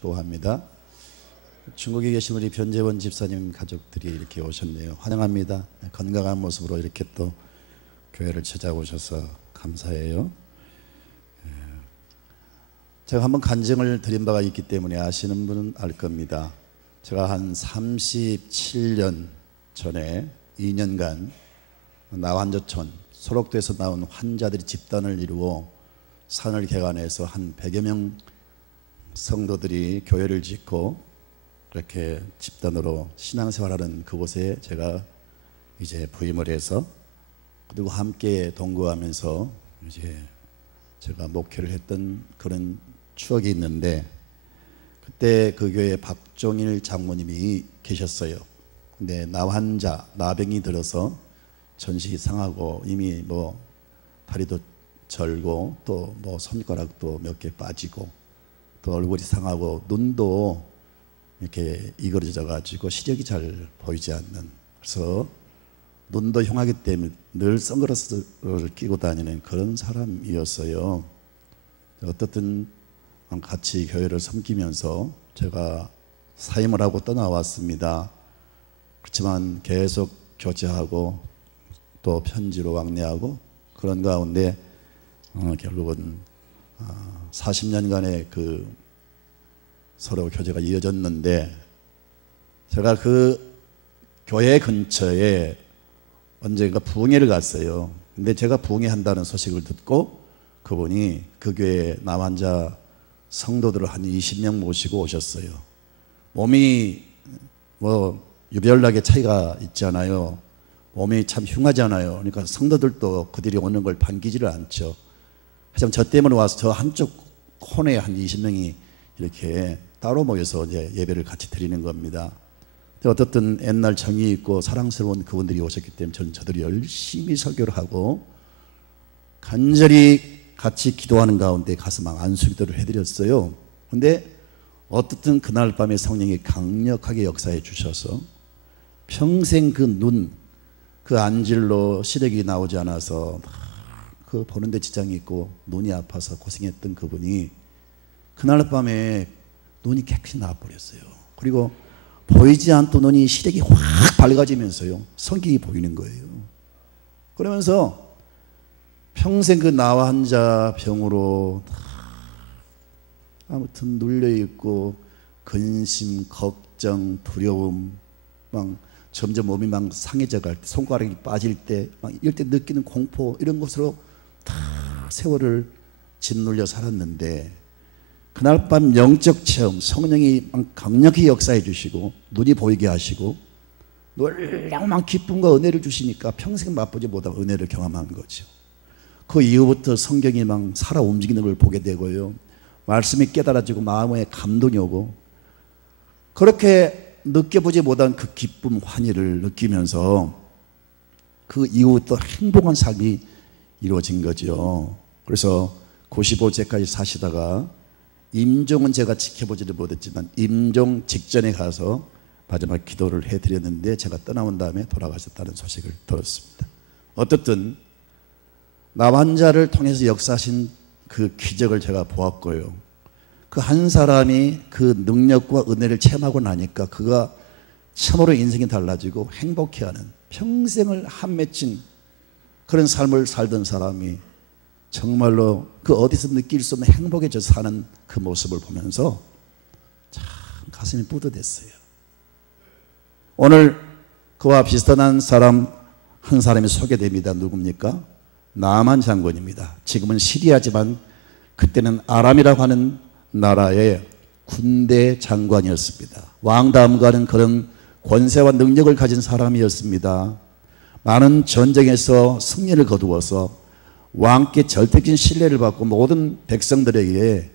축복합니다. 중국에 계신 우리 변재원 집사님 가족들이 이렇게 오셨네요. 환영합니다. 건강한 모습으로 이렇게 또 교회를 찾아오셔서 감사해요. 제가 한번 간증을 드린 바가 있기 때문에 아시는 분은 알 겁니다. 제가 한 37년 전에 2년간 나환저촌 소록도에서 나온 환자들이 집단을 이루고 산을 개간해서 한 100여 명 성도들이 교회를 짓고 그렇게 집단으로 신앙생활하는 그곳에 제가 이제 부임을 해서 그리고 함께 동거하면서 이제 제가 목회를 했던 그런 추억이 있는데, 그때 그 교회에 박종일 장모님이 계셨어요. 근데 나환자, 나병이 들어서 전신이 상하고 이미 뭐 다리도 절고 또 뭐 손가락도 몇 개 빠지고 또 얼굴이 상하고 눈도 이렇게 이그러져 가지고 시력이 잘 보이지 않는, 그래서 눈도 흉하기 때문에 늘 선글라스를 끼고 다니는 그런 사람이었어요. 어떻든 같이 교회를 섬기면서 제가 사임을 하고 떠나왔습니다. 그렇지만 계속 교제하고 또 편지로 왕래하고 그런 가운데 결국은 40년간의 그 서로 교제가 이어졌는데, 제가 그 교회 근처에 언젠가 부흥회를 갔어요. 근데 제가 부흥회한다는 소식을 듣고 그분이 그 교회 나환자 성도들을 한 20명 모시고 오셨어요. 몸이 뭐 유별나게 차이가 있잖아요. 몸이 참 흉하잖아요. 그러니까 성도들도 그들이 오는 걸 반기지를 않죠. 하지만 저 때문에 와서 저 한쪽 코너에 한 20명이 이렇게 따로 모여서 이제 예배를 같이 드리는 겁니다. 어떻든 옛날 정이 있고 사랑스러운 그분들이 오셨기 때문에 저는 저들이 열심히 설교를 하고 간절히 같이 기도하는 가운데 가서 막 안수기도를 해드렸어요. 근데 어떻든 그날 밤에 성령이 강력하게 역사해 주셔서 평생 그 눈, 그 안질로 시력이 나오지 않아서 그 보는데 지장이 있고 눈이 아파서 고생했던 그분이 그날 밤에 눈이 깨끗이 나와버렸어요. 그리고 보이지 않던 눈이 시력이 확 밝아지면서요, 성경이 보이는 거예요. 그러면서 평생 그 나환자 병으로 아무튼 눌려있고 근심, 걱정, 두려움, 막 점점 몸이 막 상해져 갈 때, 손가락이 빠질 때, 막 이럴 때 느끼는 공포, 이런 것으로 다 세월을 짓눌려 살았는데, 그날 밤 영적 체험, 성령이 강력히 역사해 주시고 눈이 보이게 하시고 놀라운 기쁨과 은혜를 주시니까 평생 맛보지 못한 은혜를 경험한 거죠. 그 이후부터 성경이 막 살아 움직이는 걸 보게 되고요, 말씀이 깨달아지고 마음에 감동이 오고, 그렇게 느껴보지 못한 그 기쁨, 환희를 느끼면서 그 이후부터 행복한 삶이 이루어진 거죠. 그래서 95세까지 사시다가 임종은 제가 지켜보지를 못했지만 임종 직전에 가서 마지막 기도를 해드렸는데 제가 떠나온 다음에 돌아가셨다는 소식을 들었습니다. 어떻든 나환자를 통해서 역사하신 그 기적을 제가 보았고요, 그 한 사람이 그 능력과 은혜를 체험하고 나니까 그가 참으로 인생이 달라지고 행복해하는, 평생을 한 맺힌 그런 삶을 살던 사람이 정말로 그 어디서 느낄 수 없는 행복해져서 사는 그 모습을 보면서 참 가슴이 뿌듯했어요. 오늘 그와 비슷한 사람 한 사람이 소개됩니다. 누굽니까? 나만 장군입니다. 지금은 시리아지만 그때는 아람이라고 하는 나라의 군대 장관이었습니다. 왕다음과는 그런 권세와 능력을 가진 사람이었습니다. 많은 전쟁에서 승리를 거두어서 왕께 절대적인 신뢰를 받고 모든 백성들에게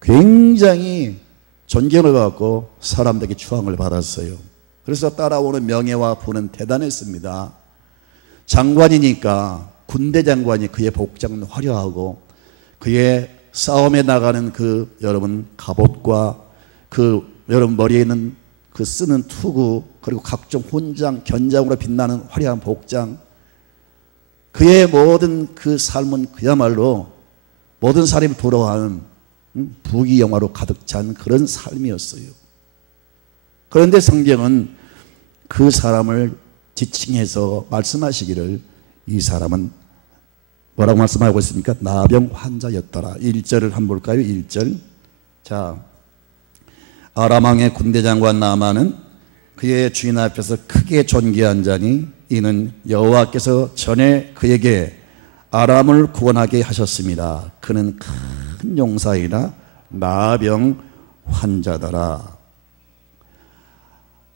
굉장히 존경을 받고 사람들에게 추앙을 받았어요. 그래서 따라오는 명예와 부는 대단했습니다. 장관이니까 군대 장관이 그의 복장은 화려하고 그의 싸움에 나가는 그 여러분 갑옷과 그 여러분 머리에 있는 그 쓰는 투구, 그리고 각종 훈장, 견장으로 빛나는 화려한 복장, 그의 모든 그 삶은 그야말로 모든 사람이 부러워하는 부귀영화로 가득 찬 그런 삶이었어요. 그런데 성경은 그 사람을 지칭해서 말씀하시기를 이 사람은 뭐라고 말씀하고 있습니까? 나병 환자였더라. 1절을 한번 볼까요? 1절. 자, 아람 왕의 군대장관 나아만은 그의 주인 앞에서 크게 존귀한 자니 이는 여호와께서 전에 그에게 아람을 구원하게 하셨습니다. 그는 큰 용사이나 나병 환자더라.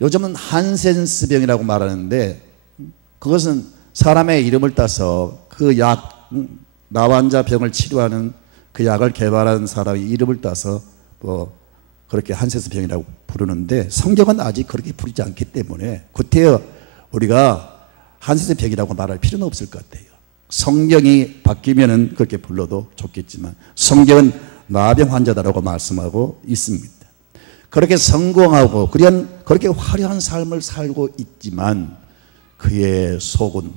요즘은 한센스병이라고 말하는데 그것은 사람의 이름을 따서 그 약, 나환자 병을 치료하는 그 약을 개발한 사람의 이름을 따서 뭐 그렇게 한센스병이라고 부르는데 성경은 아직 그렇게 부르지 않기 때문에 구태여 우리가 한센스병이라고 말할 필요는 없을 것 같아요. 성경이 바뀌면은 그렇게 불러도 좋겠지만 성경은 나병 환자다라고 말씀하고 있습니다. 그렇게 성공하고 그렇게 화려한 삶을 살고 있지만 그의 속은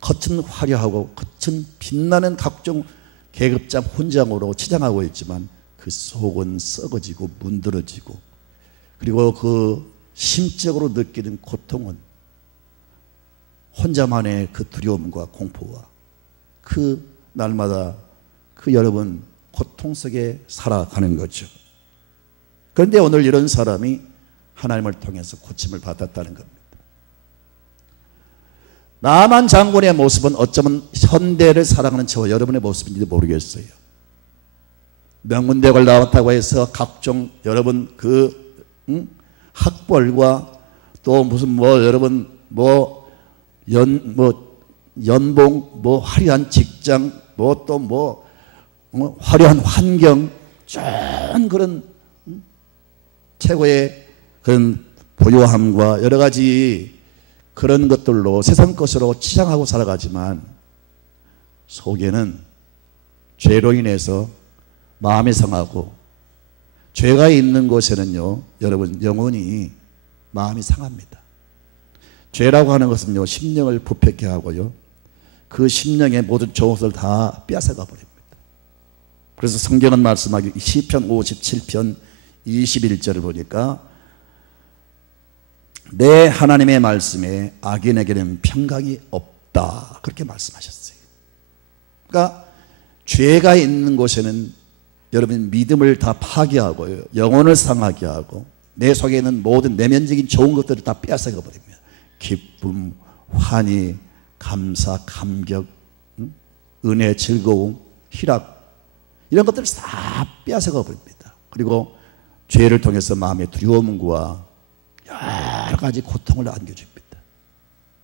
겉은 화려하고 겉은 빛나는 각종 계급장 훈장으로 치장하고 있지만 그 속은 썩어지고 문드러지고 그리고 그 심적으로 느끼는 고통은 혼자만의 그 두려움과 공포와 그 날마다 그 여러분 고통 속에 살아가는 거죠. 그런데 오늘 이런 사람이 하나님을 통해서 고침을 받았다는 겁니다. 나만 장군의 모습은 어쩌면 현대를 살아가는 저와 여러분의 모습인지 모르겠어요. 명문대학을 나왔다고 해서 각종 여러분 학벌과 또 무슨 여러분 연봉 화려한 직장 또 화려한 환경 전 그런 최고의 그런 부요함과 여러 가지 그런 것들로 세상 것으로 치장하고 살아가지만 속에는 죄로 인해서 마음이 상하고 죄가 있는 곳에는요 여러분 영혼이 마음이 상합니다. 죄라고 하는 것은요 심령을 부패케 하고요 그 심령의 모든 좋은 것을 다 빼앗아가 버립니다. 그래서 성경은 말씀하기 시편 57편 21절을 보니까 내 하나님의 말씀에 악인에게는 평강이 없다 그렇게 말씀하셨어요. 그러니까 죄가 있는 곳에는 여러분 믿음을 다 파괴하고요 영혼을 상하게 하고 내 속에 있는 모든 내면적인 좋은 것들을 다 빼앗아가 버립니다. 기쁨, 환희, 감사, 감격, 은혜, 즐거움, 희락 이런 것들을 다 빼앗아가 버립니다. 그리고 죄를 통해서 마음의 두려움과 여러 가지 고통을 안겨줍니다.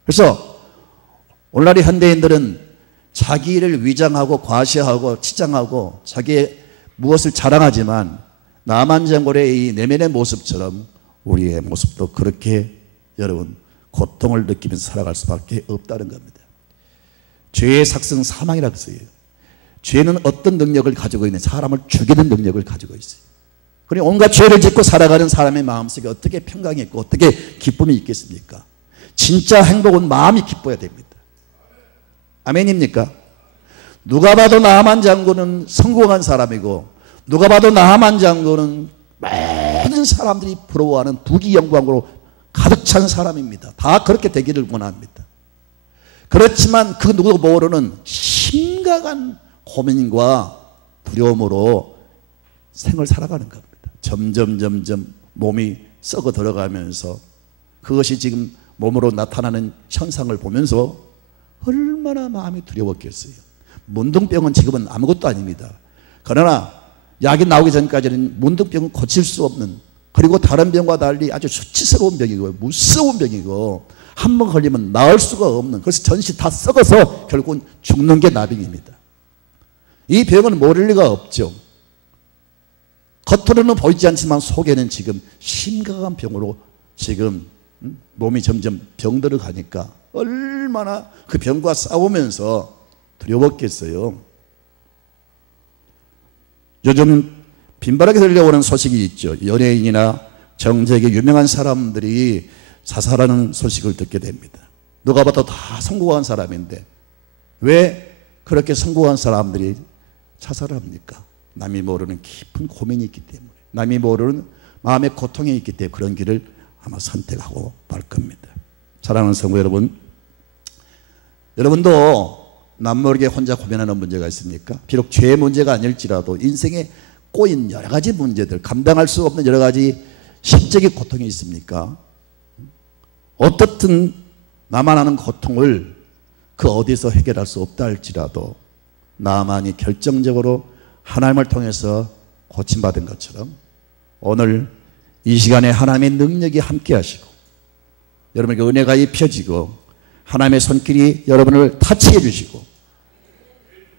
그래서 오늘날의 현대인들은 자기를 위장하고 과시하고 치장하고 자기의 무엇을 자랑하지만 나만 장군의 이 내면의 모습처럼 우리의 모습도 그렇게 여러분 고통을 느끼면서 살아갈 수밖에 없다는 겁니다. 죄의 삭성 사망이라고 했어요. 죄는 어떤 능력을 가지고 있는 사람을 죽이는 능력을 가지고 있어요. 그러니 온갖 죄를 짓고 살아가는 사람의 마음속에 어떻게 평강이 있고 어떻게 기쁨이 있겠습니까? 진짜 행복은 마음이 기뻐야 됩니다. 아멘입니까? 누가 봐도 나하만 장군은 성공한 사람이고 누가 봐도 나하만 장군은 모든 사람들이 부러워하는 부귀영광으로 가득 찬 사람입니다. 다 그렇게 되기를 원합니다. 그렇지만 그 누구도 모르는 심각한 고민과 두려움으로 생을 살아가는 겁니다. 점점 몸이 썩어 들어가면서 그것이 지금 몸으로 나타나는 현상을 보면서 얼마나 마음이 두려웠겠어요. 문둥병은 지금은 아무것도 아닙니다. 그러나 약이 나오기 전까지는 문둥병은 고칠 수 없는 그리고 다른 병과 달리 아주 수치스러운 병이고 무서운 병이고 한 번 걸리면 나을 수가 없는 그래서 전시 다 썩어서 결국은 죽는 게 나병입니다. 이 병은 모를 리가 없죠. 겉으로는 보이지 않지만 속에는 지금 심각한 병으로 지금 몸이 점점 병들어 가니까 얼마나 그 병과 싸우면서 두려웠겠어요. 요즘 빈발하게 들려오는 소식이 있죠. 연예인이나 정재계 유명한 사람들이 자살하는 소식을 듣게 됩니다. 누가 봐도 다 성공한 사람인데 왜 그렇게 성공한 사람들이 자살을 합니까? 남이 모르는 깊은 고민이 있기 때문에, 남이 모르는 마음의 고통이 있기 때문에 그런 길을 아마 선택하고 말 겁니다. 사랑하는 성도 여러분, 여러분도 남모르게 혼자 고민하는 문제가 있습니까? 비록 죄의 문제가 아닐지라도 인생에 꼬인 여러 가지 문제들, 감당할 수 없는 여러 가지 심적인 고통이 있습니까? 어떻든 나만 아는 고통을 그 어디서 해결할 수 없다 할지라도 나만이 결정적으로 하나님을 통해서 고침받은 것처럼 오늘 이 시간에 하나님의 능력이 함께 하시고 여러분에게 은혜가 입혀지고 하나님의 손길이 여러분을 타치해 주시고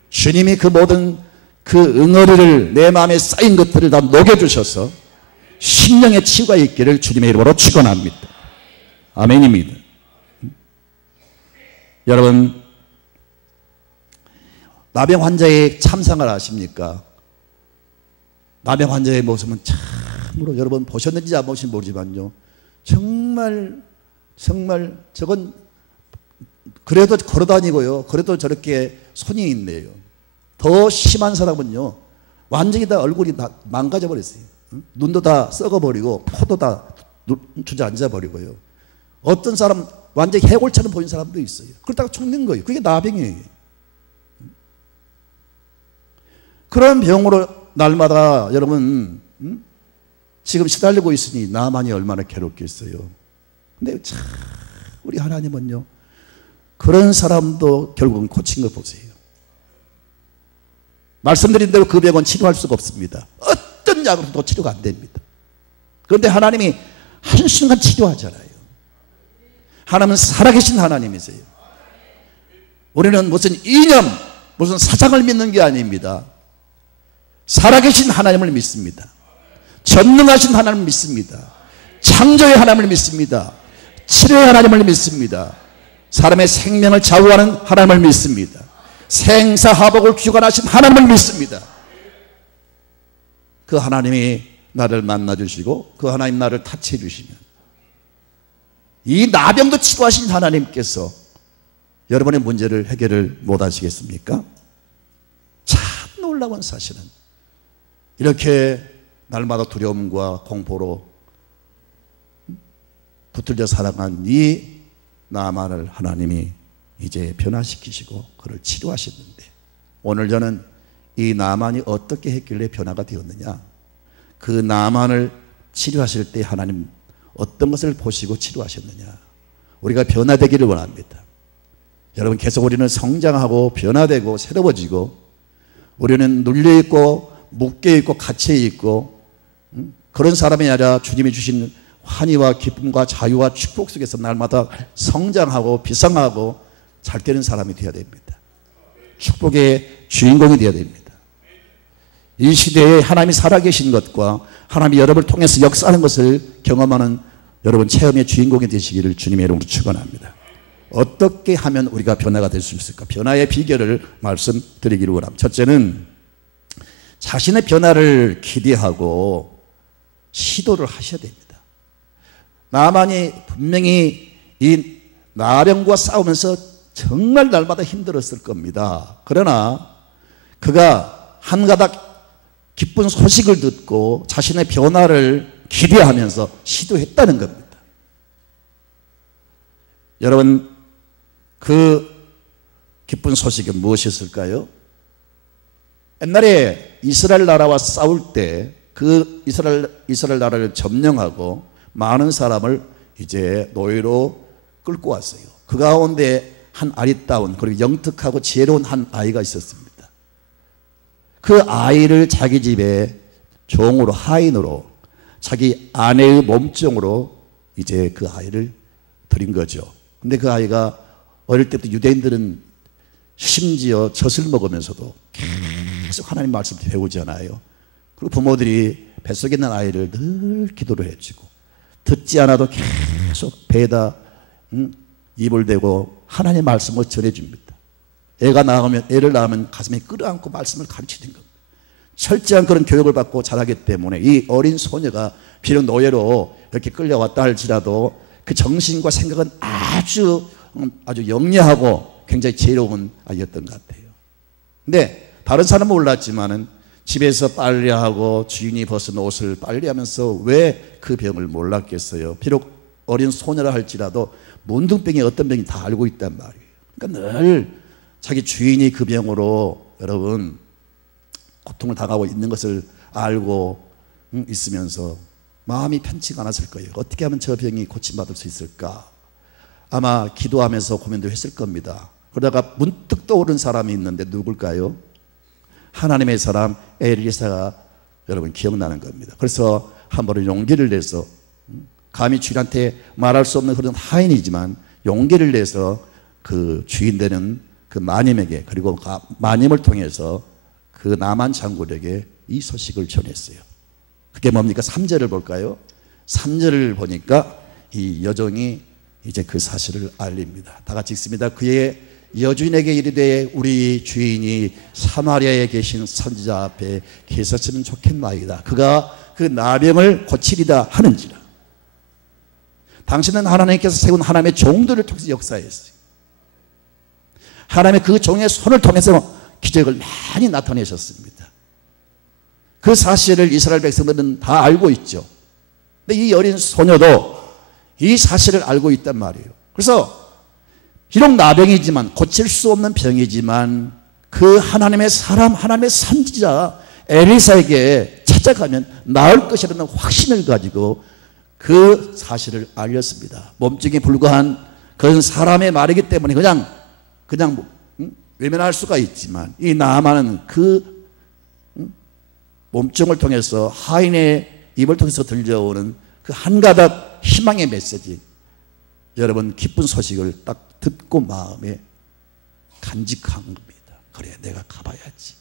주님이 그 모든 그 응어리를 내 마음에 쌓인 것들을 다 녹여주셔서 심령의 치유가 있기를 주님의 이름으로 축원합니다. 아멘입니다. 여러분, 나병 환자의 참상을 아십니까? 나병 환자의 모습은 참으로 여러분 보셨는지 안 보셨는지 모르지만요, 정말 저건 그래도 걸어다니고요, 그래도 저렇게 손이 있네요. 더 심한 사람은요 완전히 다 얼굴이 다 망가져 버렸어요. 눈도 다 썩어버리고 코도 다 주저앉아 버리고요. 어떤 사람 완전히 해골처럼 보이는 사람도 있어요. 그러다가 죽는 거예요. 그게 나병이에요. 그런 병으로 날마다 여러분 지금 시달리고 있으니 나만이 얼마나 괴롭겠어요. 근데 참 우리 하나님은요 그런 사람도 결국은 고친 거 보세요. 말씀드린 대로 그 병은 치료할 수가 없습니다. 어떤 약으로도 치료가 안 됩니다. 그런데 하나님이 한순간 치료하잖아요. 하나님은 살아계신 하나님이세요. 우리는 무슨 이념, 무슨 사상을 믿는 게 아닙니다. 살아계신 하나님을 믿습니다. 전능하신 하나님을 믿습니다. 창조의 하나님을 믿습니다. 치료의 하나님을 믿습니다. 사람의 생명을 좌우하는 하나님을 믿습니다. 생사하복을 주관하신 하나님을 믿습니다. 그 하나님이 나를 만나주시고 그 하나님 나를 타치해 주시면 이 나병도 치료하신 하나님께서 여러분의 문제를 해결을 못 하시겠습니까? 참 놀라운 사실은 이렇게 날마다 두려움과 공포로 붙들려 살아간 이 나만을 하나님이 이제 변화시키시고 그를 치료하셨는데 오늘 저는 이 나만이 어떻게 했길래 변화가 되었느냐, 그 나만을 치료하실 때 하나님 어떤 것을 보시고 치료하셨느냐, 우리가 변화되기를 원합니다. 여러분 계속 우리는 성장하고 변화되고 새로워지고 우리는 눌려있고 묶여있고 갇혀있고 그런 사람이 아니라 주님이 주신 환희와 기쁨과 자유와 축복 속에서 날마다 성장하고 비상하고 잘 되는 사람이 되어야 됩니다. 축복의 주인공이 되어야 됩니다. 이 시대에 하나님이 살아계신 것과 하나님이 여러분을 통해서 역사하는 것을 경험하는 여러분 체험의 주인공이 되시기를 주님의 이름으로 축원합니다. 어떻게 하면 우리가 변화가 될 수 있을까? 변화의 비결을 말씀드리기를 원합니다. 첫째는 자신의 변화를 기대하고 시도를 하셔야 됩니다. 나만이 분명히 이 나병과 싸우면서 정말 날마다 힘들었을 겁니다. 그러나 그가 한 가닥 기쁜 소식을 듣고 자신의 변화를 기대하면서 시도했다는 겁니다. 여러분 그 기쁜 소식은 무엇이었을까요? 옛날에 이스라엘 나라와 싸울 때 그 이스라엘 나라를 점령하고 많은 사람을 이제 노예로 끌고 왔어요. 그 가운데 한 아리따운 그리고 영특하고 지혜로운 한 아이가 있었습니다. 그 아이를 자기 집에 종으로 하인으로 자기 아내의 몸종으로 이제 그 아이를 드린 거죠. 근데 그 아이가 어릴 때부터 유대인들은 심지어 젖을 먹으면서도 계속 하나님 말씀을 배우잖아요. 그리고 부모들이 뱃속에 있는 아이를 늘 기도를 해주고 듣지 않아도 계속 배에다 입을 대고 하나님의 말씀을 전해줍니다. 애를 낳으면 가슴에 끌어안고 말씀을 가르치는 겁니다. 철저한 그런 교육을 받고 자라기 때문에 이 어린 소녀가 비록 노예로 이렇게 끌려왔다 할지라도 그 정신과 생각은 아주 영리하고 굉장히 지혜로운 아이였던 것 같아요. 근데 다른 사람은 몰랐지만은 집에서 빨래하고 주인이 벗은 옷을 빨래하면서 왜 그 병을 몰랐겠어요? 비록 어린 소녀라 할지라도 문둥병이 어떤 병이 다 알고 있단 말이에요. 그러니까 늘 자기 주인이 그 병으로 여러분 고통을 당하고 있는 것을 알고 있으면서 마음이 편치가 않았을 거예요. 어떻게 하면 저 병이 고침받을 수 있을까? 아마 기도하면서 고민도 했을 겁니다. 그러다가 문득 떠오른 사람이 있는데 누굴까요? 하나님의 사람 엘리사가 여러분 기억나는 겁니다. 그래서 한 번은 용기를 내서 감히 주인한테 말할 수 없는 그런 하인이지만 용기를 내서 그 주인 되는 그 마님에게, 그리고 마님을 통해서 그 나만 장군에게 이 소식을 전했어요. 그게 뭡니까? 3절을 볼까요? 3절을 보니까 이 여종이 이제 그 사실을 알립니다. 다 같이 읽습니다. 그의 여주인에게 이르되 우리 주인이 사마리아에 계신 선지자 앞에 계셨으면 좋겠나이다. 그가 그 나병을 고치리다 하는지라. 당신은 하나님께서 세운 하나님의 종들을 통해서 역사했어요. 하나님의 그 종의 손을 통해서 기적을 많이 나타내셨습니다. 그 사실을 이스라엘 백성들은 다 알고 있죠. 근데 이 어린 소녀도 이 사실을 알고 있단 말이에요. 그래서 비록 나병이지만, 고칠 수 없는 병이지만 그 하나님의 사람, 하나님의 선지자 엘리사에게 찾아가면 나을 것이라는 확신을 가지고 그 사실을 알렸습니다. 몸뚱이에 불과한 그런 사람의 말이기 때문에 그냥 외면할 수가 있지만, 이 나아만은 그 몸종을 통해서 하인의 입을 통해서 들려오는 그 한 가닥 희망의 메시지, 여러분 기쁜 소식을 딱 듣고 마음에 간직한 겁니다. 그래, 내가 가봐야지.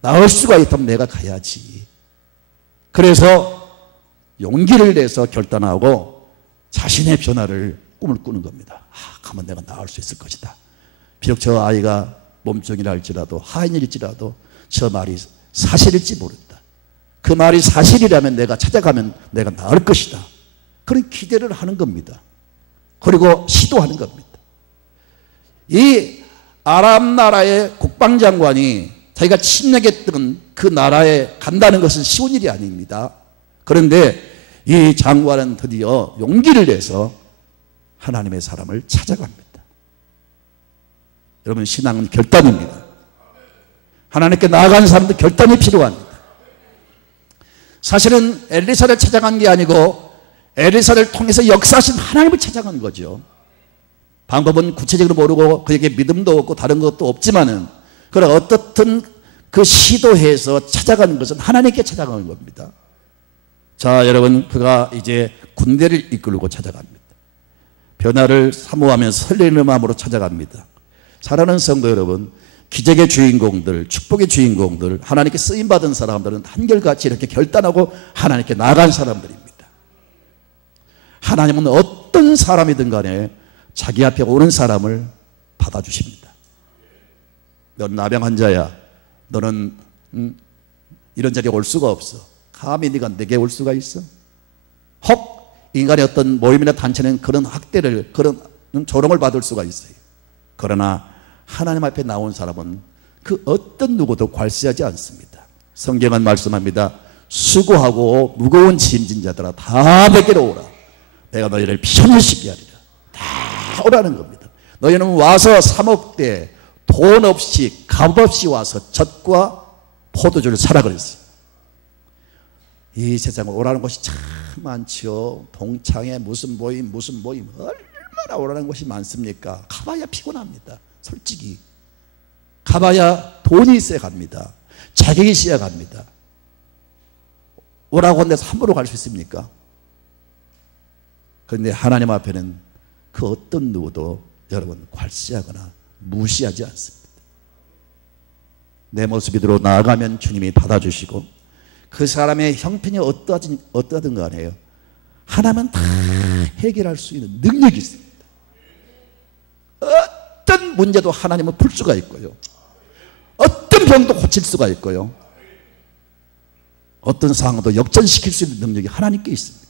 나을 수가 있다면 내가 가야지. 그래서 용기를 내서 결단하고 자신의 변화를 꿈을 꾸는 겁니다. 가면 내가 나을 수 있을 것이다. 비록 저 아이가 몸종이라 할지라도, 하인일지라도 저 말이 사실일지 모른다. 그 말이 사실이라면 내가 찾아가면 내가 나을 것이다. 그런 기대를 하는 겁니다. 그리고 시도하는 겁니다. 이 아람 나라의 국방장관이 자기가 침략했던 그 나라에 간다는 것은 쉬운 일이 아닙니다. 그런데 이 장관은 드디어 용기를 내서 하나님의 사람을 찾아갑니다. 여러분, 신앙은 결단입니다. 하나님께 나아가는 사람도 결단이 필요합니다. 사실은 엘리사를 찾아간 게 아니고 엘리사를 통해서 역사하신 하나님을 찾아간 거죠. 방법은 구체적으로 모르고 그에게 믿음도 없고 다른 것도 없지만은, 그러나 어떻든 그 시도해서 찾아가는 것은 하나님께 찾아가는 겁니다. 자, 여러분, 그가 이제 군대를 이끌고 찾아갑니다. 변화를 사모하면서 설레는 마음으로 찾아갑니다. 사랑하는 성도 여러분, 기적의 주인공들, 축복의 주인공들, 하나님께 쓰임받은 사람들은 한결같이 이렇게 결단하고 하나님께 나간 사람들입니다. 하나님은 어떤 사람이든 간에 자기 앞에 오는 사람을 받아주십니다. 너는 나병 환자야. 너는 이런 자리에 올 수가 없어. 감히 네가 내게 올 수가 있어? 혹 인간의 어떤 모임이나 단체는 그런 학대를, 그런 조롱을 받을 수가 있어요. 그러나 하나님 앞에 나온 사람은 그 어떤 누구도 괄시하지 않습니다. 성경은 말씀합니다. 수고하고 무거운 짐진 자들아 다 내게로 오라. 내가 너희를 편안시게 하리라. 다 오라는 겁니다. 너희는 와서 사먹되 돈 없이 값 없이 와서 젖과 포도주를 사라 그랬어요. 이 세상에 오라는 곳이 참 많죠. 동창회 무슨 모임 얼마나 오라는 곳이 많습니까? 가봐야 피곤합니다. 솔직히 가봐야 돈이 있어야 갑니다. 자격이 있어야 갑니다. 오라고 한데서 함부로 갈 수 있습니까? 그런데 하나님 앞에는 그 어떤 누구도 여러분 괄시하거나 무시하지 않습니다. 내 모습이대로 나아가면 주님이 받아주시고, 그 사람의 형편이 어떠하든 간에요, 하나님은 다 해결할 수 있는 능력이 있습니다. 어떤 문제도 하나님은 풀 수가 있고요, 어떤 병도 고칠 수가 있고요, 어떤 상황도 역전시킬 수 있는 능력이 하나님께 있습니다.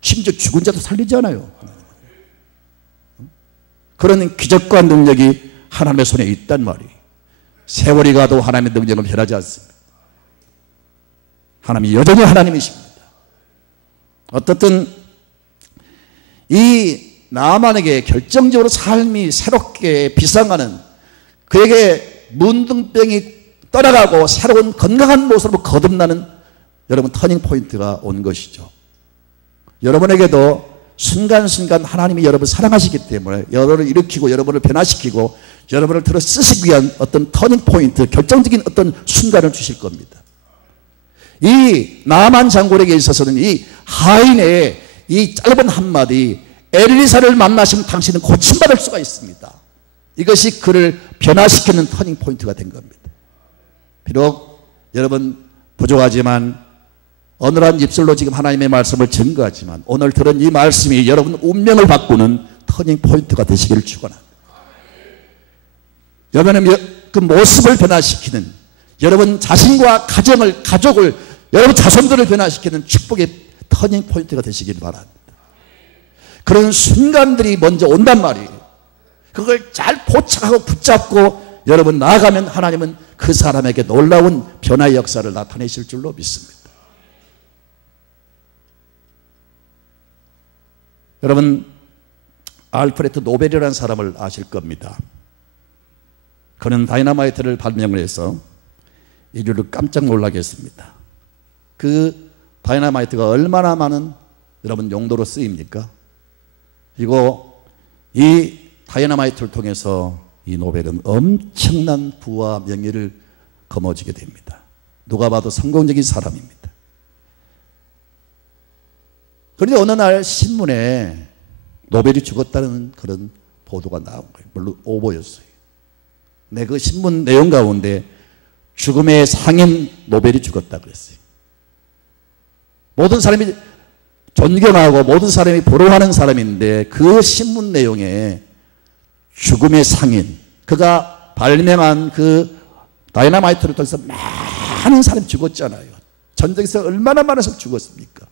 심지어 죽은 자도 살리잖아요. 그런 기적과 능력이 하나님의 손에 있단 말이에요. 세월이 가도 하나님의 능력은 변하지 않습니다. 하나님이 여전히 하나님이십니다. 어떻든 이 나아만에게 결정적으로 삶이 새롭게 비상하는, 그에게 문둥병이 떠나가고 새로운 건강한 모습으로 거듭나는 여러분 터닝 포인트가 온 것이죠. 여러분에게도 순간순간 하나님이 여러분을 사랑하시기 때문에 여러분을 일으키고 여러분을 변화시키고 여러분을 들어 쓰시기 위한 어떤 터닝 포인트, 결정적인 어떤 순간을 주실 겁니다. 이 나아만 장군에게 있어서는 이 하인의 이 짧은 한마디, 엘리사를 만나시면 당신은 고침받을 수가 있습니다. 이것이 그를 변화시키는 터닝 포인트가 된 겁니다. 비록 여러분 부족하지만 어느한 입술로 지금 하나님의 말씀을 증거하지만 오늘 들은 이 말씀이 여러분 운명을 바꾸는 터닝 포인트가 되시기를 축원합니다. 여러분의 그 모습을 변화시키는, 여러분 자신과 가족을 여러분 자손들을 변화시키는 축복의 터닝 포인트가 되시기를 바랍니다. 그런 순간들이 먼저 온단 말이에요. 그걸 잘 포착하고 붙잡고 여러분 나아가면 하나님은 그 사람에게 놀라운 변화의 역사를 나타내실 줄로 믿습니다. 여러분 알프레드 노벨이라는 사람을 아실 겁니다. 그는 다이너마이트를 발명을 해서 인류를 깜짝 놀라게 했습니다. 그 다이너마이트가 얼마나 많은 여러분 용도로 쓰입니까? 그리고 이 다이너마이트를 통해서 이 노벨은 엄청난 부와 명예를 거머쥐게 됩니다. 누가 봐도 성공적인 사람입니다. 그런데 어느 날 신문에 노벨이 죽었다는 그런 보도가 나온 거예요. 물론 오보였어요. 네, 그 신문 내용 가운데 죽음의 상인 노벨이 죽었다 그랬어요. 모든 사람이 존경하고 모든 사람이 부러워하는 사람인데 그 신문 내용에 죽음의 상인, 그가 발명한 그 다이너마이트를 통해서 많은 사람이 죽었잖아요. 전쟁에서 얼마나 많은 사람이 죽었습니까?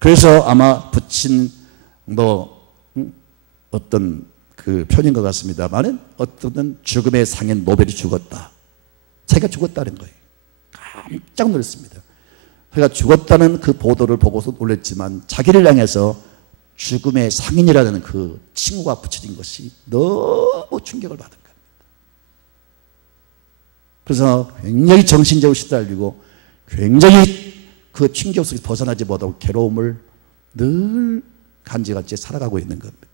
그래서 아마 붙인 어떤 그 표현인 것 같습니다만은 어떤 죽음의 상인 노벨이 죽었다. 자기가 죽었다는 거예요. 깜짝 놀랐습니다. 그가 죽었다는 그 보도를 보고서 놀랐지만 자기를 향해서 죽음의 상인이라는 그 칭호가 붙여진 것이 너무 충격을 받은 겁니다. 그래서 굉장히 정신적으로 시달리고 굉장히 그 충격 속에서 벗어나지 못하고 괴로움을 늘 간직같이 살아가고 있는 겁니다.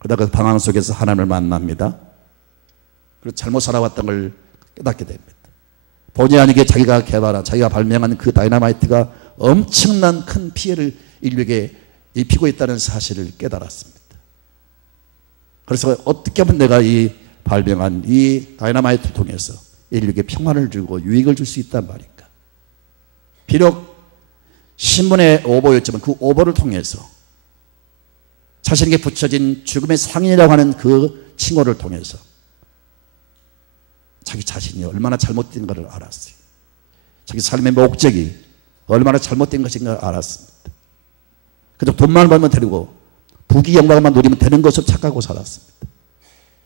그러다가 그 방황 속에서 하나님을 만납니다. 그리고 잘못 살아왔던 걸 깨닫게 됩니다. 본의 아니게 자기가 자기가 발명한 그 다이너마이트가 엄청난 큰 피해를 인류에게 입히고 있다는 사실을 깨달았습니다. 그래서 어떻게 하면 내가 이 발명한 이 다이너마이트를 통해서 인류에게 평안을 주고 유익을 줄 수 있단 말인가. 비록 신문에 오보였지만 그 오보를 통해서 자신에게 붙여진 죽음의 상인이라고 하는 그 칭호를 통해서 자기 자신이 얼마나 잘못된 것을 알았어요. 자기 삶의 목적이 얼마나 잘못된 것인가 알았습니다. 그저 돈만 벌면 되고 부귀 영광만 누리면 되는 것으로 착각하고 살았습니다.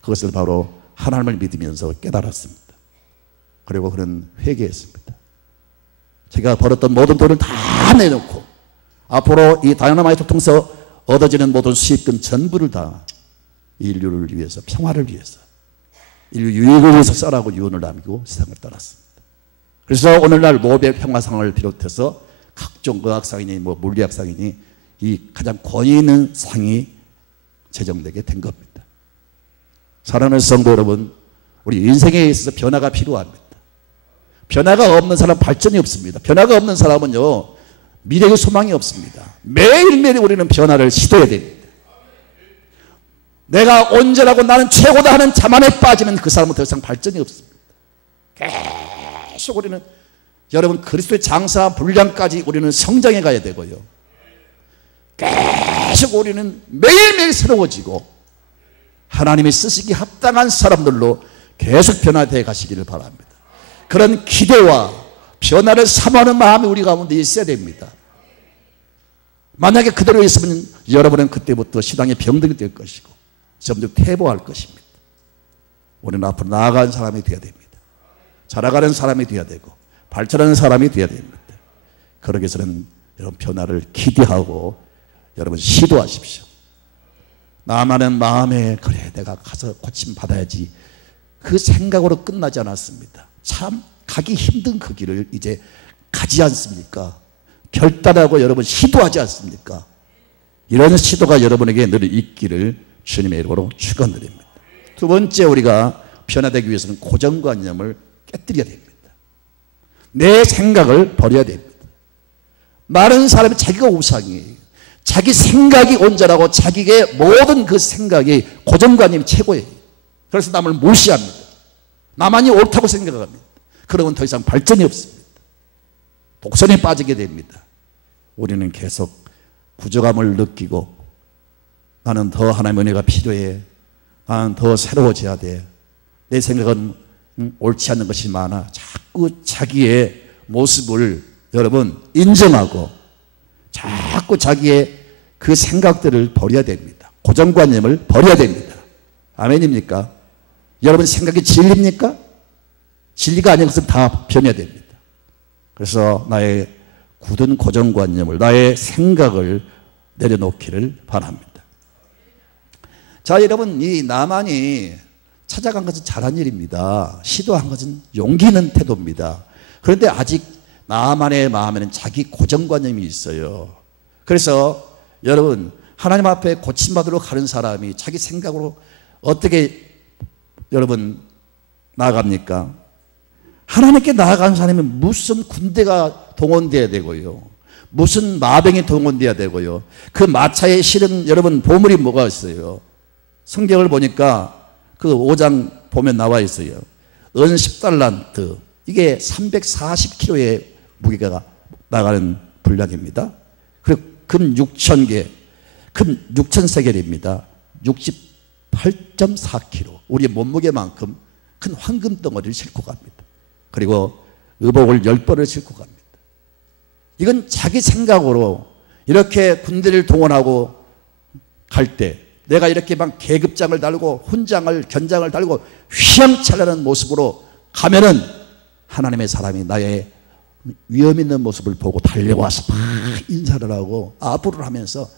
그것을 바로 하나님을 믿으면서 깨달았습니다. 그리고 그는 회개했습니다. 제가 벌었던 모든 돈을 다 내놓고 앞으로 이 다이너마이트를 통해서 얻어지는 모든 수익금 전부를 다 인류를 위해서, 평화를 위해서, 인류 유익을 위해서 써라고 유언을 남기고 세상을 떠났습니다. 그래서 오늘날 노벨 평화상을 비롯해서 각종 의학상이니 물리학상이니 이 가장 권위 있는 상이 제정되게 된 겁니다. 사랑하는 성도 여러분, 우리 인생에 있어서 변화가 필요합니다. 변화가 없는 사람 발전이 없습니다. 변화가 없는 사람은요 미래의 소망이 없습니다. 매일매일 우리는 변화를 시도해야 됩니다. 내가 온전하고 나는 최고다 하는 자만에 빠지면 그 사람은 더 이상 발전이 없습니다. 계속 우리는 여러분 그리스도의 장사 분량까지 우리는 성장해 가야 되고요. 계속 우리는 매일매일 새로워지고 하나님이 쓰시기 합당한 사람들로 계속 변화되어 가시기를 바랍니다. 그런 기대와 변화를 사모하는 마음이 우리 가운데 있어야 됩니다. 만약에 그대로 있으면 여러분은 그때부터 신앙의 병들이 될 것이고 점점 퇴보할 것입니다. 우리는 앞으로 나아가는 사람이 되어야 됩니다. 자라가는 사람이 되어야 되고 발전하는 사람이 되어야 됩니다. 그러기 위해서는 여러분 변화를 기대하고 여러분 시도하십시오. 나만은 마음에 그래 내가 가서 고침 받아야지 그 생각으로 끝나지 않았습니다. 참 가기 힘든 그 길을 이제 가지 않습니까? 결단하고 여러분 시도하지 않습니까? 이런 시도가 여러분에게 늘 있기를 주님의 이름으로 축원드립니다. 두 번째, 우리가 변화되기 위해서는 고정관념을 깨뜨려야 됩니다. 내 생각을 버려야 됩니다. 많은 사람이 자기가 우상이에요. 자기 생각이 온전하고 자기의 모든 그 생각이 고정관념이 최고예요. 그래서 남을 무시합니다. 나만이 옳다고 생각합니다. 그러면 더 이상 발전이 없습니다. 독선에 빠지게 됩니다. 우리는 계속 부족함을 느끼고 나는 더 하나님의 은혜가 필요해. 나는 더 새로워져야 돼. 내 생각은 옳지 않는 것이 많아. 자꾸 자기의 모습을 여러분 인정하고 자꾸 자기의 그 생각들을 버려야 됩니다. 고정관념을 버려야 됩니다. 아멘입니까? 여러분 생각이 진리입니까? 진리가 아닌 것은 다 변해야 됩니다. 그래서 나의 굳은 고정관념을, 나의 생각을 내려놓기를 바랍니다. 자, 여러분, 이 나만이 찾아간 것은 잘한 일입니다. 시도한 것은 용기 있는 태도입니다. 그런데 아직 나만의 마음에는 자기 고정관념이 있어요. 그래서 여러분, 하나님 앞에 고침받으러 가는 사람이 자기 생각으로 어떻게 여러분 나아갑니까? 하나님께 나아가는 사람이 무슨 군대가 동원돼야 되고요, 무슨 마병이 동원돼야 되고요, 그 마차에 실은 여러분 보물이 뭐가 있어요? 성경을 보니까 그 5장 보면 나와 있어요. 은 10달란트, 이게 340kg의 무게가 나가는 분량입니다. 그리고 금 6,000개, 금 6,000세겔입니다. 68.4kg, 우리의 몸무게만큼 큰 황금 덩어리를 싣고 갑니다. 그리고 의복을 10벌을 싣고 갑니다. 이건 자기 생각으로 이렇게 군대를 동원하고 갈 때 내가 이렇게 막 계급장을 달고 훈장을 견장을 달고 휘황찬란한 모습으로 가면은 하나님의 사람이 나의 위험 있는 모습을 보고 달려와서 막 인사를 하고 아부를 하면서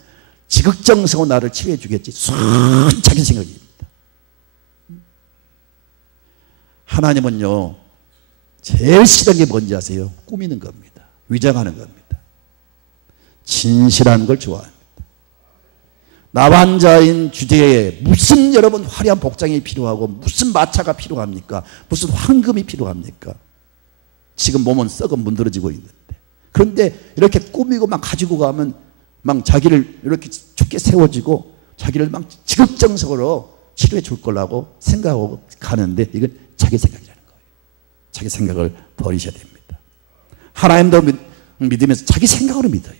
지극정성으로 나를 치료해 주겠지. 자기 생각입니다. 하나님은요, 제일 싫은 게 뭔지 아세요? 꾸미는 겁니다. 위장하는 겁니다. 진실한 걸 좋아합니다. 나환자인 주제에 무슨 여러분 화려한 복장이 필요하고 무슨 마차가 필요합니까? 무슨 황금이 필요합니까? 지금 몸은 썩어 문드러지고 있는데, 그런데 이렇게 꾸미고 막 가지고 가면 막 자기를 이렇게 좋게 세워지고 자기를 막 지극정성으로 치료해 줄 거라고 생각하고 가는데 이건 자기 생각이라는 거예요. 자기 생각을 버리셔야 됩니다. 하나님도 믿으면서 자기 생각으로 믿어요.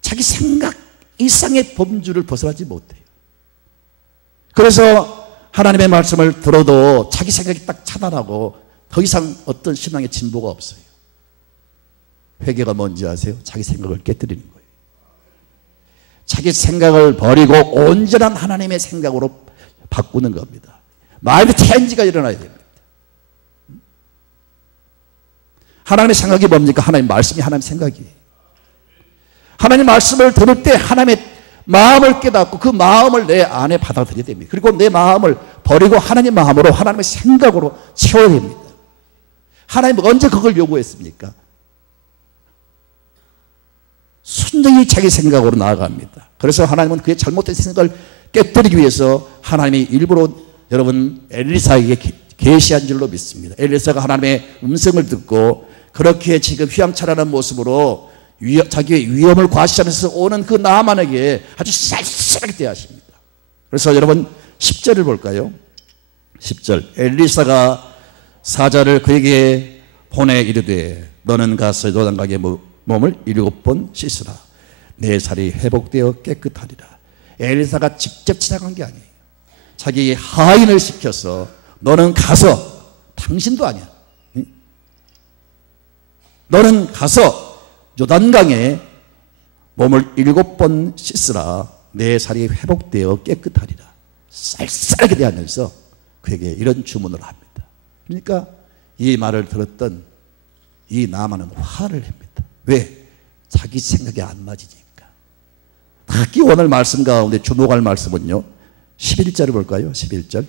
자기 생각 이상의 범주를 벗어나지 못해요. 그래서 하나님의 말씀을 들어도 자기 생각이 딱 차단하고 더 이상 어떤 신앙의 진보가 없어요. 회개가 뭔지 아세요? 자기 생각을 깨뜨리는 거예요. 자기 생각을 버리고 온전한 하나님의 생각으로 바꾸는 겁니다. 마인드 체인지가 일어나야 됩니다. 하나님의 생각이 뭡니까? 하나님 말씀이 하나님 생각이에요. 하나님 말씀을 들을 때 하나님의 마음을 깨닫고 그 마음을 내 안에 받아들여야 됩니다. 그리고 내 마음을 버리고 하나님 마음으로, 하나님의 생각으로 채워야 됩니다. 하나님은 언제 그걸 요구했습니까? 순전히 자기 생각으로 나아갑니다. 그래서 하나님은 그의 잘못된 생각을 깨뜨리기 위해서 하나님이 일부러 여러분 엘리사에게 계시한 줄로 믿습니다. 엘리사가 하나님의 음성을 듣고 그렇게 지금 휘황찬란한 모습으로 자기의 위험을 과시하면서 오는 그 나만에게 아주 쌀쌀하게 대하십니다. 그래서 여러분 10절을 볼까요? 10절, 엘리사가 사자를 그에게 보내 이르되 너는 가서 요단강의 몸을 7번 씻으라. 내 살이 회복되어 깨끗하리라. 엘리사가 직접 지나간 게 아니에요. 자기 하인을 시켜서 너는 가서, 당신도 아니야, 너는 가서 요단강에 몸을 7번 씻으라. 내 살이 회복되어 깨끗하리라. 쌀쌀하게 대하면서 그에게 이런 주문을 합니다. 그러니까 이 말을 들었던 이 나만은 화를 냅니다. 왜? 자기 생각이 안 맞으니까. 특히 오늘 말씀 가운데 주목할 말씀은요, 11절을 볼까요? 11절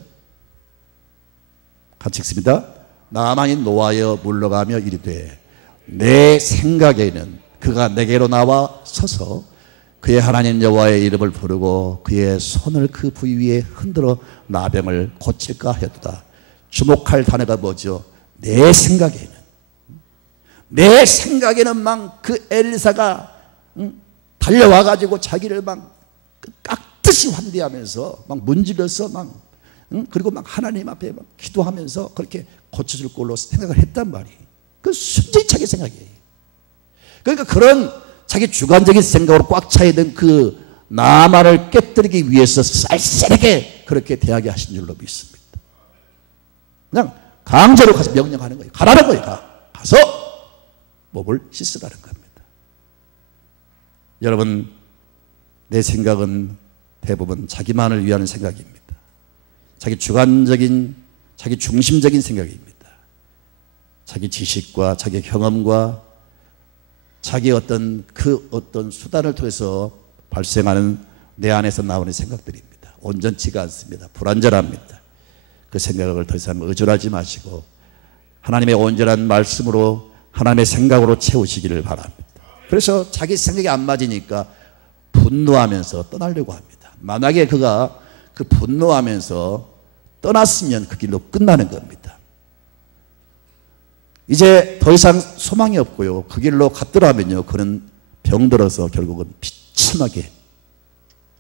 같이 읽습니다. 나만이 노하여 물러가며 이르되 내 생각에는 그가 내게로 나와 서서 그의 하나님 여호와의 이름을 부르고 그의 손을 그 부위 위에 흔들어 나병을 고칠까 하였도다. 주목할 단어가 뭐죠? 내 생각에는. 내 생각에는 막 그 엘리사가 달려와 가지고 자기를 막 깍듯이 환대하면서 막 문지르서 막 그리고 막 하나님 앞에 막 기도하면서 그렇게 고쳐줄 걸로 생각을 했단 말이에요. 그 순전히 자기 생각이에요. 그러니까 그런 자기 주관적인 생각으로 꽉 차 있는 그 나만을 깨뜨리기 위해서 쌀쌀하게 그렇게 대하게 하신 줄로 믿습니다. 그냥 강제로 가서 명령하는 거예요. 가라는 거예요. 가서 몸을 씻으라는 겁니다. 여러분, 내 생각은 대부분 자기만을 위한 생각입니다. 자기 주관적인, 자기 중심적인 생각입니다. 자기 지식과 자기 경험과 자기 어떤 수단을 통해서 발생하는 내 안에서 나오는 생각들입니다. 온전치가 않습니다. 불완전합니다. 그 생각을 더 이상 의존하지 마시고 하나님의 온전한 말씀으로 하나님의 생각으로 채우시기를 바랍니다. 그래서 자기 생각이 안 맞으니까 분노하면서 떠나려고 합니다. 만약에 그가 그 분노하면서 떠났으면 그 길로 끝나는 겁니다. 이제 더 이상 소망이 없고요. 그 길로 갔더라면요, 그는 병들어서 결국은 비참하게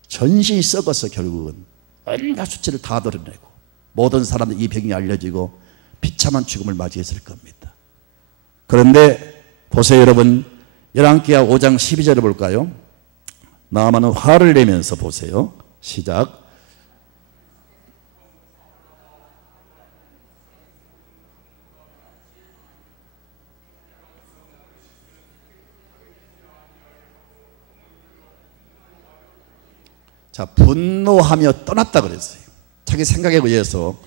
전신이 썩어서 결국은 온갖 수치를 다 드러내고 모든 사람들 이 병이 알려지고 비참한 죽음을 맞이했을 겁니다. 그런데 보세요, 여러분. 열왕기하 5장 12절을 볼까요? 나아만은 화를 내면서 보세요. 시작. 자, 분노하며 떠났다 그랬어요. 자기 생각에 의해서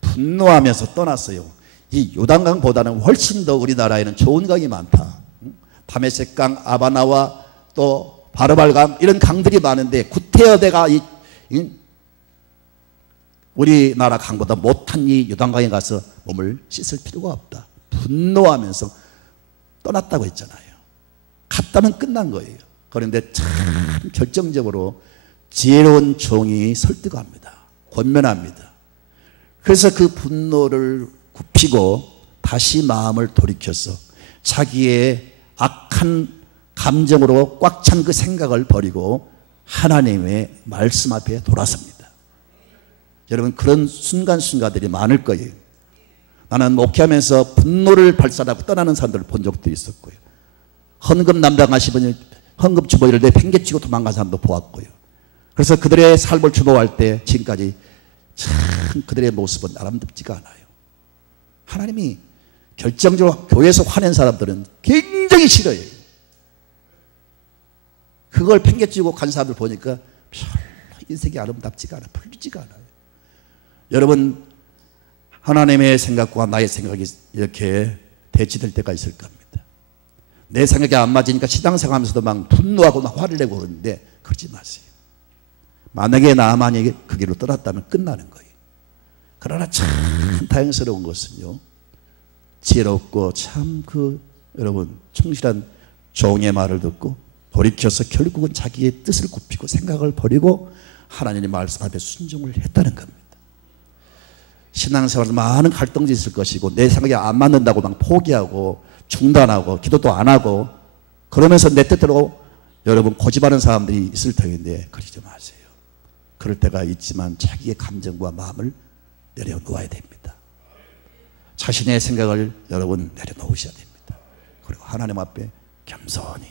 분노하면서 떠났어요. 이 요단강보다는 훨씬 더 우리나라에는 좋은 강이 많다. 다메섹강, 아바나와 또 바르발강 이런 강들이 많은데 구테여대가 우리나라 강보다 못한 이 요단강에 가서 몸을 씻을 필요가 없다. 분노하면서 떠났다고 했잖아요. 갔다면 끝난 거예요. 그런데 참 결정적으로 지혜로운 종이 설득합니다. 권면합니다. 그래서 그 분노를 굽히고 다시 마음을 돌이켜서 자기의 악한 감정으로 꽉 찬 그 생각을 버리고 하나님의 말씀 앞에 돌아섭니다. 여러분, 그런 순간순간들이 많을 거예요. 나는 목회하면서 분노를 발산하고 떠나는 사람들을 본 적도 있었고요. 헌금 담당하신 분이 헌금 주머니를 내 팽개치고 도망간 사람도 보았고요. 그래서 그들의 삶을 주목할 때 지금까지 참 그들의 모습은 아름답지가 않아요. 하나님이 결정적으로 교회에서 화낸 사람들은 굉장히 싫어요. 그걸 팽개치고 간 사람들 보니까 별로 인생이 아름답지가 않아, 풀리지가 않아요. 여러분, 하나님의 생각과 나의 생각이 이렇게 대치될 때가 있을 겁니다. 내 생각이 안 맞으니까 신앙생활하면서도 막 분노하고 막 화를 내고 그러는데 그러지 마세요. 만약에 나만이 그 길로 떠났다면 끝나는 거예요. 그러나 참 다행스러운 것은요, 지혜롭고 참 여러분 충실한 종의 말을 듣고 돌이켜서 결국은 자기의 뜻을 굽히고 생각을 버리고 하나님의 말씀 앞에 순종을 했다는 겁니다. 신앙생활에서 많은 갈등이 있을 것이고 내 생각이 안 맞는다고 막 포기하고 중단하고 기도도 안 하고 그러면서 내 뜻대로 여러분 고집하는 사람들이 있을 터인데 그러지 마세요. 그럴 때가 있지만 자기의 감정과 마음을 내려놓아야 됩니다. 자신의 생각을 여러분 내려놓으셔야 됩니다. 그리고 하나님 앞에 겸손히.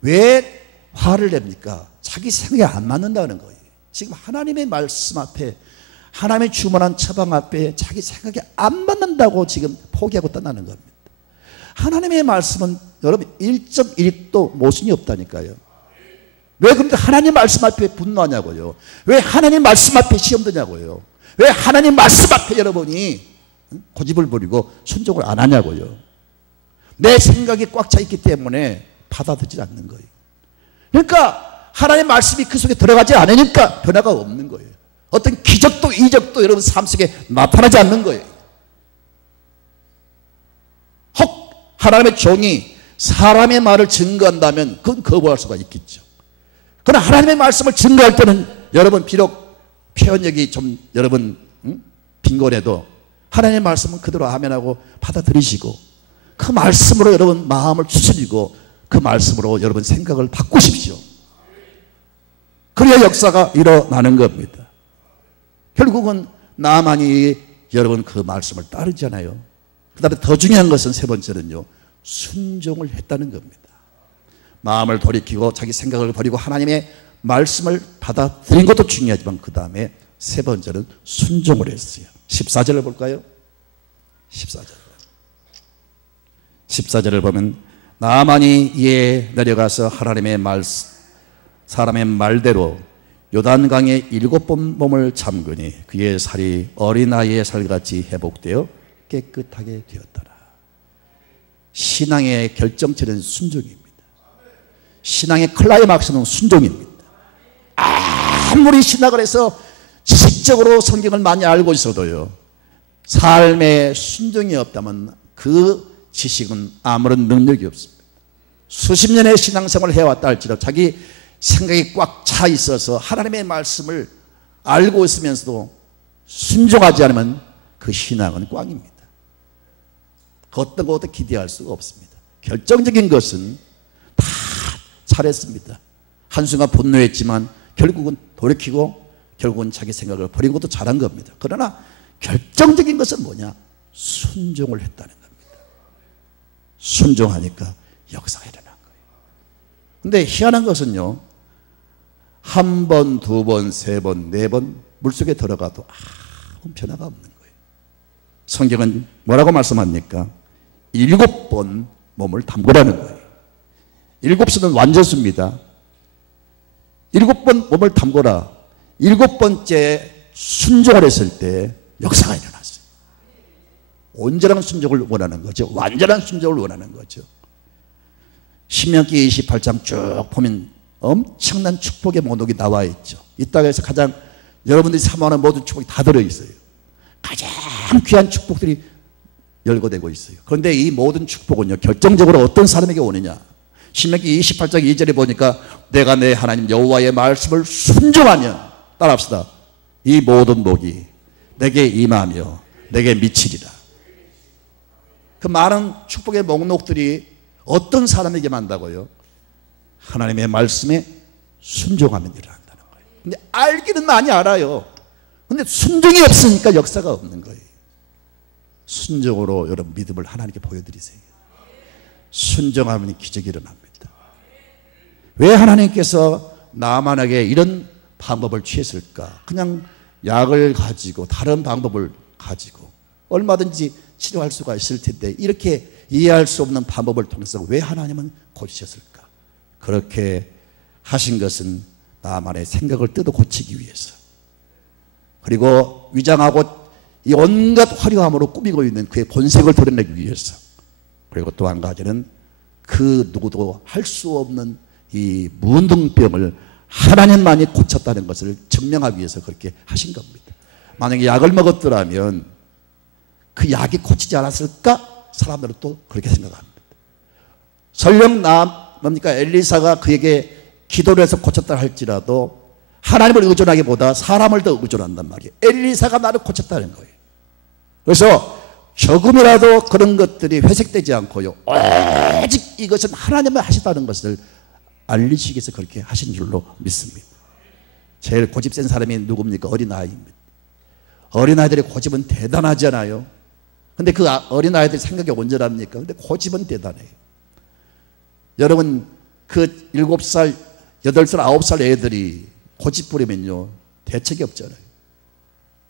왜 화를 냅니까? 자기 생각이 안 맞는다는 거예요. 지금 하나님의 말씀 앞에 하나님의 주문한 처방 앞에 자기 생각이 안 맞는다고 지금 포기하고 떠나는 겁니다. 하나님의 말씀은 여러분 1.1도 모순이 없다니까요. 왜 그런데 하나님 말씀 앞에 분노하냐고요. 왜 하나님 말씀 앞에 시험 드냐고요. 왜 하나님 말씀 앞에 여러분이 고집을 부리고 순종을 안 하냐고요. 내 생각이 꽉 차 있기 때문에 받아들이지 않는 거예요. 그러니까 하나님의 말씀이 그 속에 들어가지 않으니까 변화가 없는 거예요. 어떤 기적도 이적도 여러분 삶 속에 나타나지 않는 거예요. 혹 하나님의 종이 사람의 말을 증거한다면 그건 거부할 수가 있겠죠. 그러나 하나님의 말씀을 증거할 때는 여러분 비록 표현력이 좀 여러분 빈곤해도 하나님의 말씀은 그대로 아멘하고 받아들이시고 그 말씀으로 여러분 마음을 추스리고 그 말씀으로 여러분 생각을 바꾸십시오. 그래야 역사가 일어나는 겁니다. 결국은 나만이 여러분 그 말씀을 따르잖아요. 그 다음에 더 중요한 것은 세 번째는요, 순종을 했다는 겁니다. 마음을 돌이키고 자기 생각을 버리고 하나님의 말씀을 받아들인 것도 중요하지만 그 다음에 세 번째는 순종을 했어요. 14절을 볼까요? 14절을 보면 나만이 이에 내려가서 하나님의 사람의 말대로 요단강에 7번 몸을 잠그니 그의 살이 어린아이의 살같이 회복되어 깨끗하게 되었더라. 신앙의 결정체는 순종입니다. 신앙의 클라이막스는 순종입니다. 아무리 신학을 해서 지식적으로 성경을 많이 알고 있어도요, 삶에 순종이 없다면 그 지식은 아무런 능력이 없습니다. 수십 년의 신앙생활을 해왔다 할지라도 자기 생각이 꽉 차 있어서 하나님의 말씀을 알고 있으면서도 순종하지 않으면 그 신앙은 꽝입니다. 그 어떤 것도 기대할 수가 없습니다. 결정적인 것은 다 잘했습니다. 한순간 분노했지만 결국은 돌이키고 결국은 자기 생각을 버린 것도 잘한 겁니다. 그러나 결정적인 것은 뭐냐? 순종을 했다는 겁니다. 순종하니까 역사가 일어난 거예요. 근데 희한한 것은요, 한 번, 두 번, 세 번, 네 번 물속에 들어가도 아무 변화가 없는 거예요. 성경은 뭐라고 말씀합니까? 7번 몸을 담그라는 거예요. 7수는 완전수입니다. 7번 몸을 담그라. 7번째 순종을 했을 때 역사가 일어났어요. 온전한 순종을 원하는 거죠. 완전한 순종을 원하는 거죠. 신명기 28장 쭉 보면 엄청난 축복의 목록이 나와 있죠. 이 땅에서 가장 여러분들이 사모하는 모든 축복이 다 들어있어요. 가장 귀한 축복들이 열거되고 있어요. 그런데 이 모든 축복은요, 결정적으로 어떤 사람에게 오느냐? 신명기 28장 2절에 보니까 내가 내 하나님 여호와의 말씀을 순종하면, 따라합시다, 이 모든 복이 내게 임하며 내게 미치리라. 그 많은 축복의 목록들이 어떤 사람에게 만다고요? 하나님의 말씀에 순종하면 일어난다는 거예요. 근데 알기는 많이 알아요. 근데 순종이 없으니까 역사가 없는 거예요. 순종으로 여러분 믿음을 하나님께 보여드리세요. 순종하면 기적이 일어납니다. 왜 하나님께서 나만에게 이런 방법을 취했을까? 그냥 약을 가지고 다른 방법을 가지고 얼마든지 치료할 수가 있을 텐데 이렇게 이해할 수 없는 방법을 통해서 왜 하나님은 고치셨을까? 그렇게 하신 것은 나만의 생각을 뜯어 고치기 위해서, 그리고 위장하고 이 온갖 화려함으로 꾸미고 있는 그의 본색을 드러내기 위해서, 그리고 또 한 가지는 그 누구도 할 수 없는 이 문둥병을 하나님만이 고쳤다는 것을 증명하기 위해서 그렇게 하신 겁니다. 만약에 약을 먹었더라면 그 약이 고치지 않았을까? 사람들은 또 그렇게 생각합니다. 설령 뭡니까? 엘리사가 그에게 기도를 해서 고쳤다 할지라도 하나님을 의존하기보다 사람을 더 의존한단 말이에요. 엘리사가 나를 고쳤다는 거예요. 그래서 조금이라도 그런 것들이 회색되지 않고요, 오직 이것은 하나님을 하시다는 것을 알리시기 위해서 그렇게 하신 줄로 믿습니다. 제일 고집 센 사람이 누굽니까? 어린아이입니다. 어린아이들의 고집은 대단하잖아요. 근데 그 어린아이들 생각이 온전합니까? 근데 고집은 대단해요. 여러분, 그 7살, 8살, 9살 애들이 고집 부리면요, 대책이 없잖아요.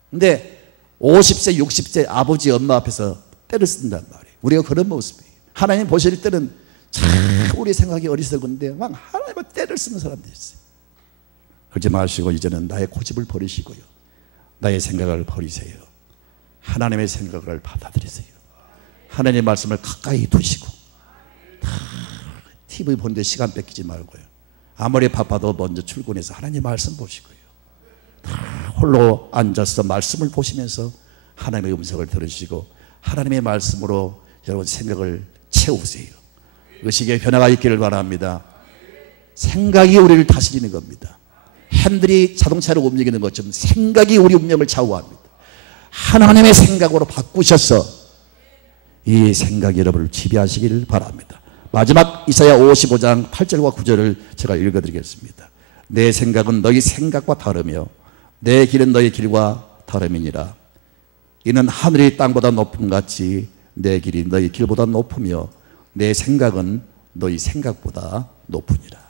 근데 50세, 60세 아버지, 엄마 앞에서 때를 쓴단 말이에요. 우리가 그런 모습이에요. 하나님 보실 때는 참 우리 생각이 어리석은데 막 하나님은 때를 쓰는 사람들이 있어요. 그러지 마시고 이제는 나의 고집을 버리시고요, 나의 생각을 버리세요. 하나님의 생각을 받아들이세요. 하나님의 말씀을 가까이 두시고 TV 보는데 시간 뺏기지 말고요. 아무리 바빠도 먼저 출근해서 하나님 말씀 보시고요. 다 홀로 앉아서 말씀을 보시면서 하나님의 음성을 들으시고 하나님의 말씀으로 여러분 생각을 채우세요. 의식의 변화가 있기를 바랍니다. 생각이 우리를 다스리는 겁니다. 핸들이 자동차를 움직이는 것처럼 생각이 우리 운명을 좌우합니다. 하나님의 생각으로 바꾸셔서 이 생각이 여러분을 지배하시기를 바랍니다. 마지막 이사야 55장 8절과 9절을 제가 읽어드리겠습니다. 내 생각은 너희 생각과 다르며 내 길은 너희 길과 다름이니라. 이는 하늘이 땅보다 높음 같이 내 길이 너희 길보다 높으며 내 생각은 너희 생각보다 높으니라.